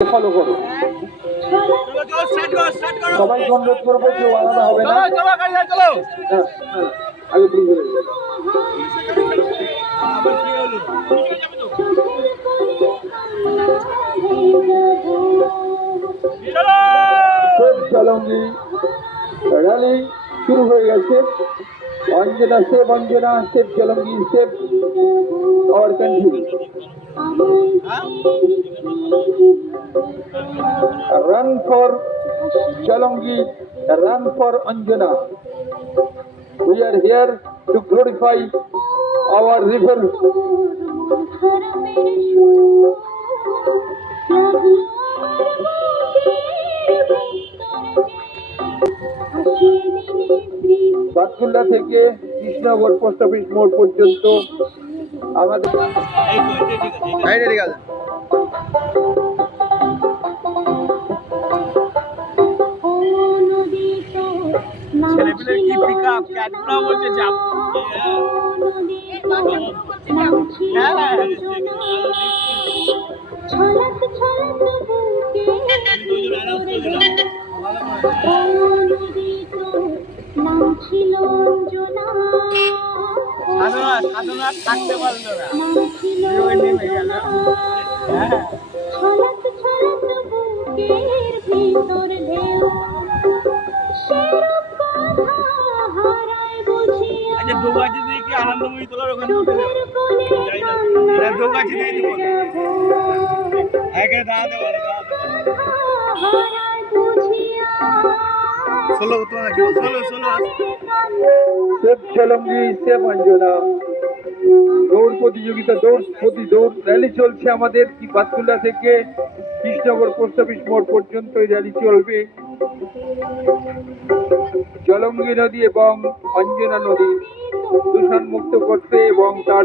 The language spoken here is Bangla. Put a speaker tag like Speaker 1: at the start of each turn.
Speaker 1: ফলো করো। সবাইকে অনুরোধ করব কেউ আলাদা হবে না। হ্যাঁ, হ্যাঁ, আগে তুমি সেফ চলঙ্গি র্যালি শুরু হয়ে গেছে। अंजना से अंजना सिर्फ़ चलूँगी सिर्फ़ और कंठी रन फॉर चलूँगी run for Anjana we are here to glorify our river Batkulla থেকে কৃষ্ণনগর পোস্ট অফিস মোড় পর্যন্ত আমাদের
Speaker 2: এই তো এটা ঠিক আছে। ছেলেপিলের কি পিক আপ ক্যাটগুলো বলছে যাব হ্যাঁ হ্যাঁ
Speaker 3: ছলক ছলক নাম
Speaker 2: সাধনা থাকতে পারল না।
Speaker 3: নাম
Speaker 2: গেল আচ্ছা দোগাছি দিয়ে কি আনন্দময়ী তোলার ওখানে দোগাছি দিয়ে দিব। একে দাঁড়াতে পারে ষোলো ষোলো ষোলো।
Speaker 1: Save Chalangi save Anjana. দৌড় প্রতিযোগিতা দৌড়, প্রতি দৌড় র্যালি চলছে আমাদের। কি বাতকুল্লা থেকে কৃষ্ণনগর পোস্ট অফিস মোড় পর্যন্ত এই র্যালি চলবে। জলঙ্গি নদী এবং অঞ্জনা নদী। দূষণ মুক্ত করতে এবং তার